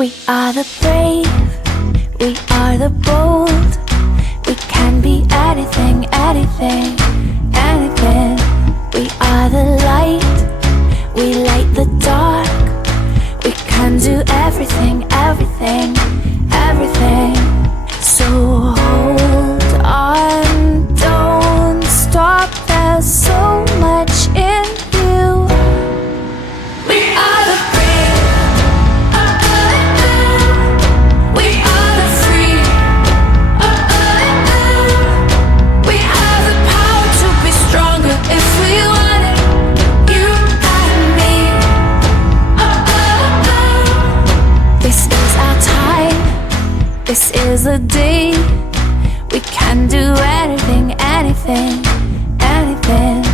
We are the brave, we are the bold. We can be anything, anything, anything. We are the light, we light the dark. We can do everything, everything, everything. So hold on, don't stop. There's so much in you. We are the brave, we are the free, we have the power to be stronger if we want it. You and me. This is our time, this is the day. We can do anything, anything, anything.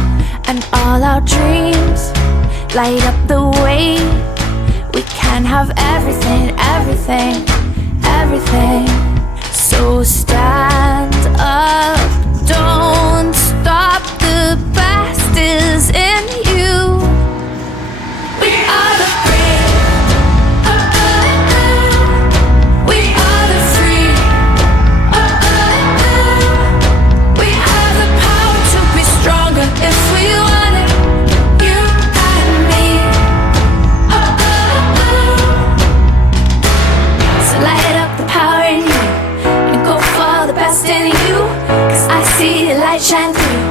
And all our dreams light up the way. We can have everything, everything, everything. So stand up, don't stop. The best is in you. We are the brave, we are the free, we have the power to be stronger if we want it. You and me. So light up the power in you and go for the best in you, 'cause I see the light shine through.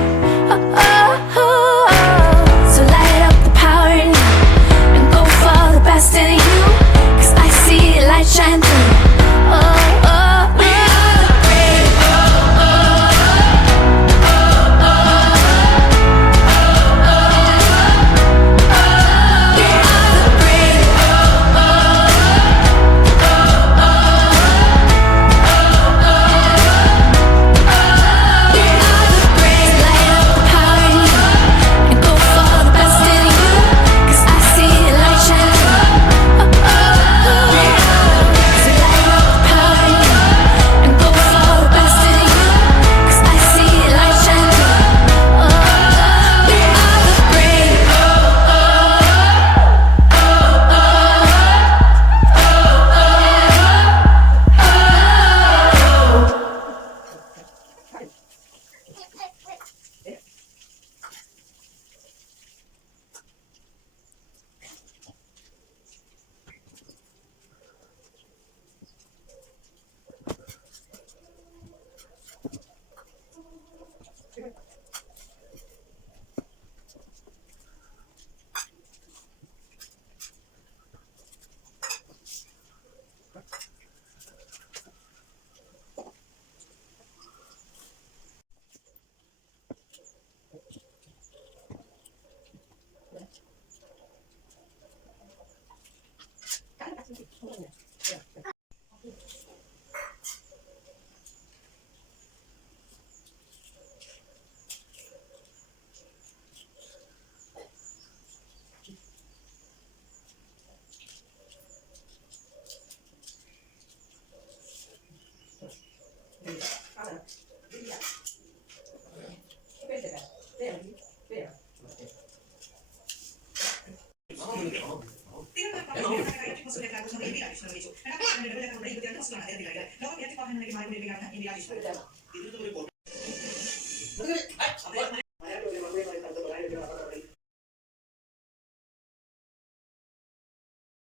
So light up the power in you and go for the best in you, 'cause I see the light shine through. We are the brave, we are the brave, we are the brave. Light up the power in you and go for the best in you, 'cause I see the light shine through. So light up the power in you and go for the best in you, 'cause I see the light shine through. We are the brave.